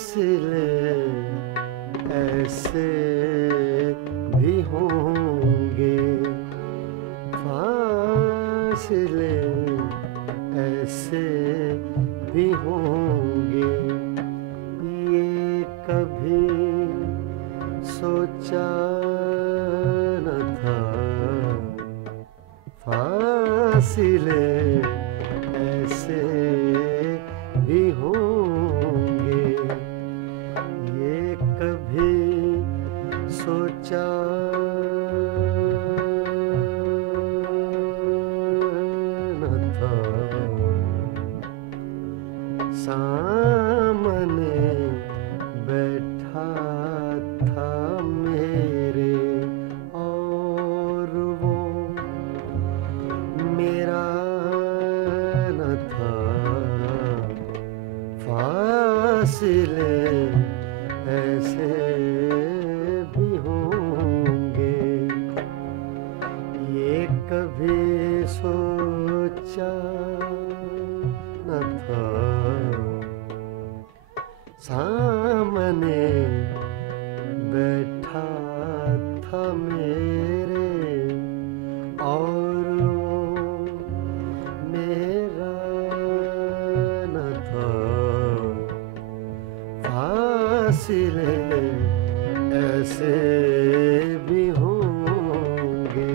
फासले ऐसे भी होंगे, फासले ऐसे भी होंगे, ये कभी सोचा न था। फासले ऐसे भी होंगे, ये कभी सोचा न था। सामने बैठा था मेरे और वो मेरा न था। फासले ऐसे भी होंगे, ये कभी सोचा न था। सामने बैठा था मेरे और वो मेरा न था। फासले ऐसे भी होंगे।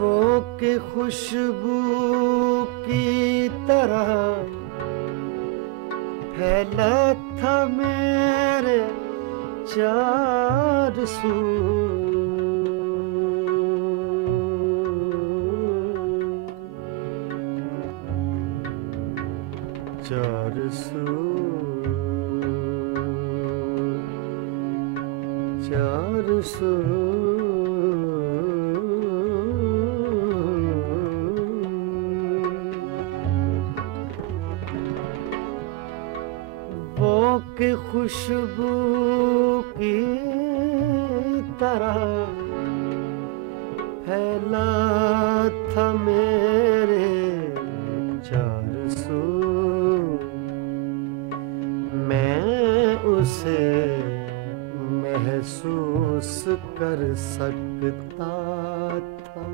वो के खुशबू की तरह फैला था मेरे चार सू। चार सू, चार सू। वो के खुशबू की तरह फैला था मेरे चार सू। मैं उसे महसूस कर सकता था,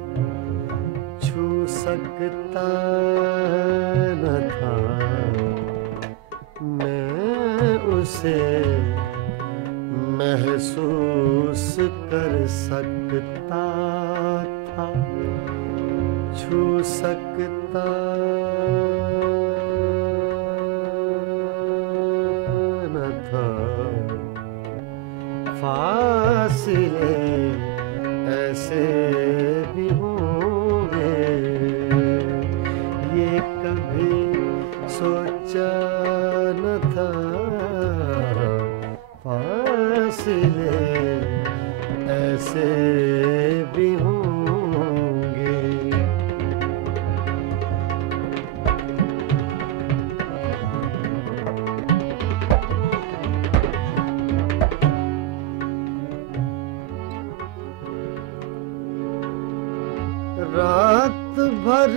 छू सकता न था। मैं उसे महसूस कर सकता था, छू सकता न था। फासले ऐसे भी होंगे, ये कभी सोचा न था। फासले ऐसे भी होंगे। रात भर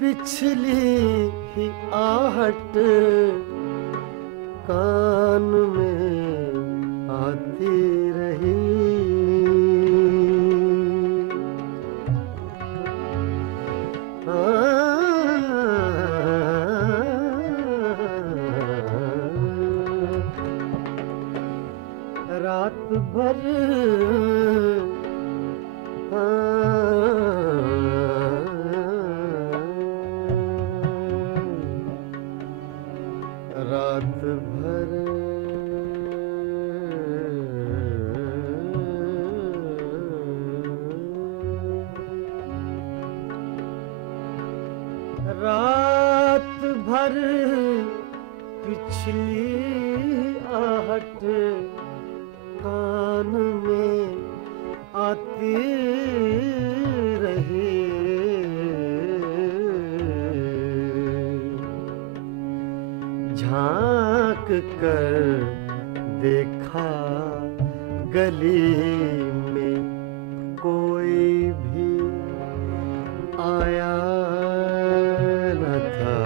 पिछली ही आहट कान में आती रही। रात भर रात भर रात भर पिछली आहट कान में आती रही। कर देखा गली में कोई भी आया न था।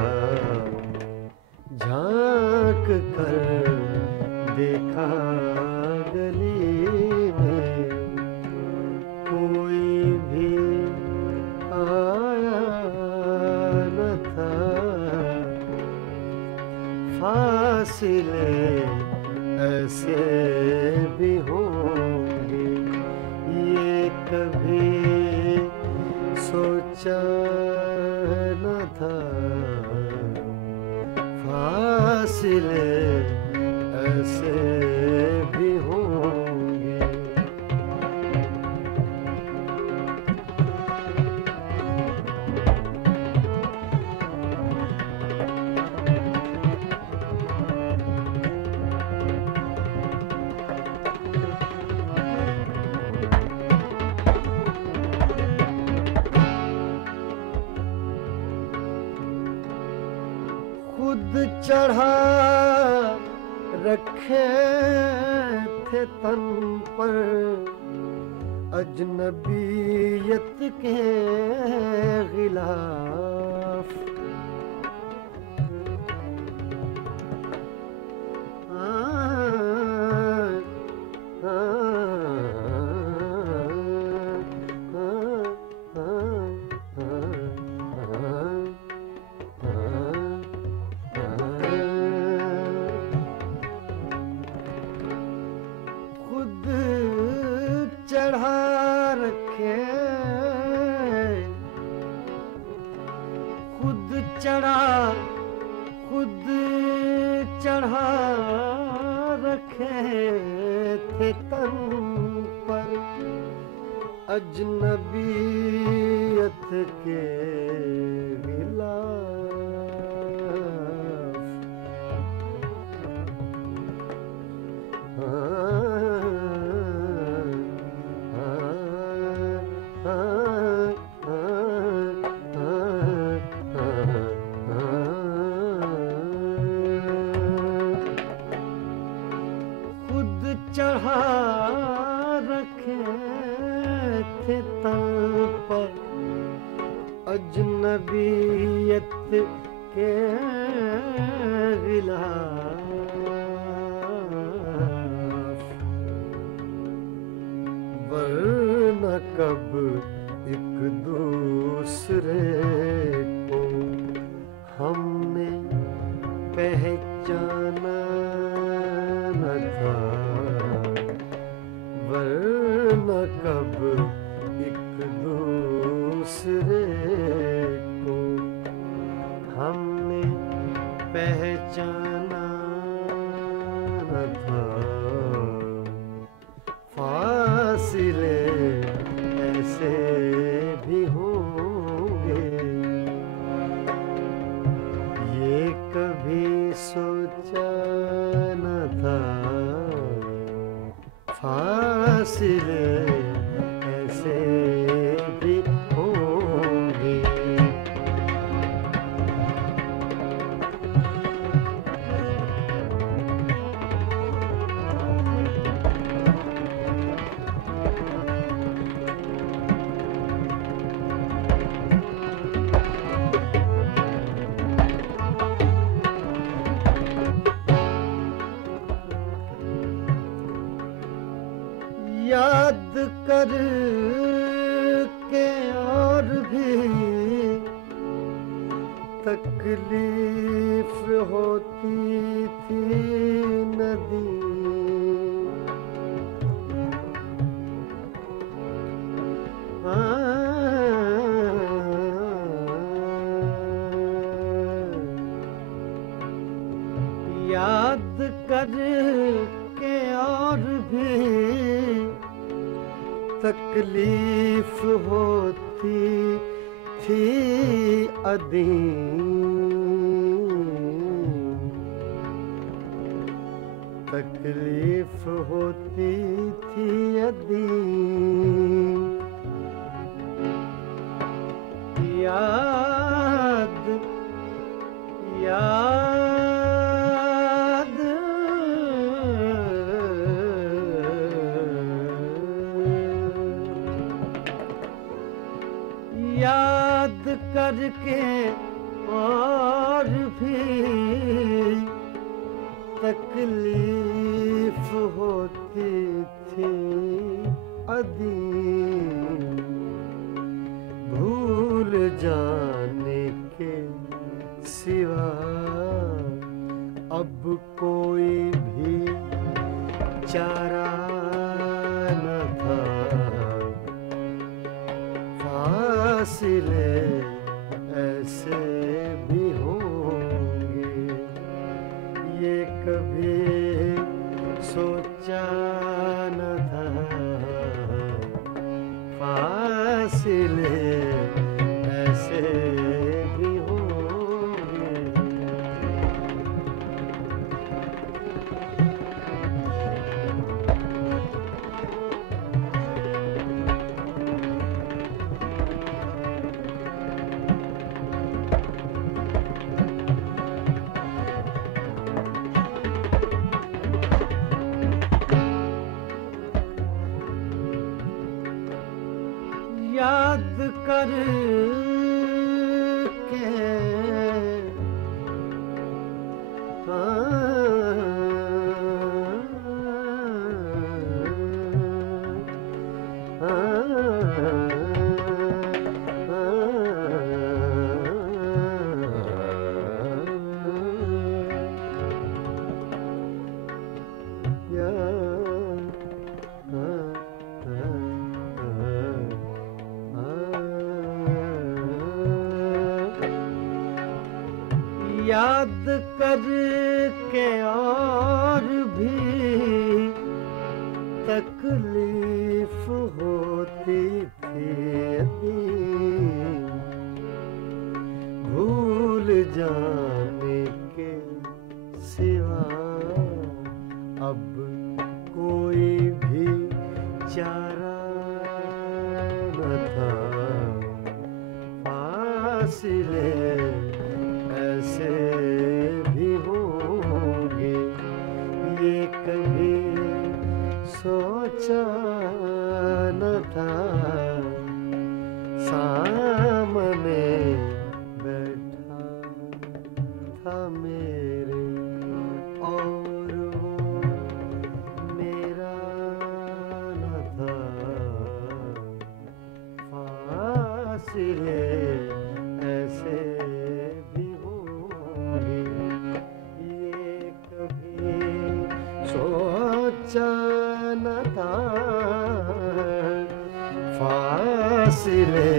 झांक कर देखा गली में कोई भी आया न था। फासिले ऐसे भी होंगे ये कभी सोचा न था। फासिले ऐसे भी होंगे। खुद चढ़ा रखे थे तन पर अजनबीयत के खिलाफ। खुद चढ़ा रखे, खुद चढ़ा रखे थे तन पर अजनबीयत के खिलाफ। खुद चढ़ा रखे थे तन पर अजनबीयत के खिलाफ। वरना कब एक दूसरे को हमने पहचाना न था। वरना कब एक दूसरे को हमने पहचाना न था। फासिले ऐसे भी होंगे ये कभी सोचा न था। फासिले ऐसे भी होंगे। याद कर के और भी तकलीफ होती थी नदी। याद कर के और भी तकलीफ होती थी अदीम। तकलीफ होती थी अदीम। याद याद करके और भी तकलीफ होती थी अदीम, भूल जाने के सिवा अब कोई भी चारा न था। फासिले ऐसे भी होंगे ये कभी सोचा न था। फासिले ऐसे भी होंगे। याद कर के याद करके और भी तकलीफ होती थी, भूल जाने के सिवा अब कोई भी चारा न था। फासिले ऐसे भी होंगे ये कभी सोचा न था। सामने बैठा था मेरे और वो मेरा न था। फासिले ऐसे भी होंगे ये कभी सोचा न था। फासिले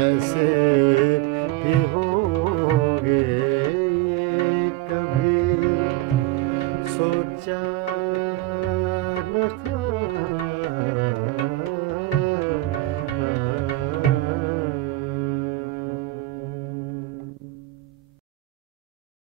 ऐसे भी होंगे।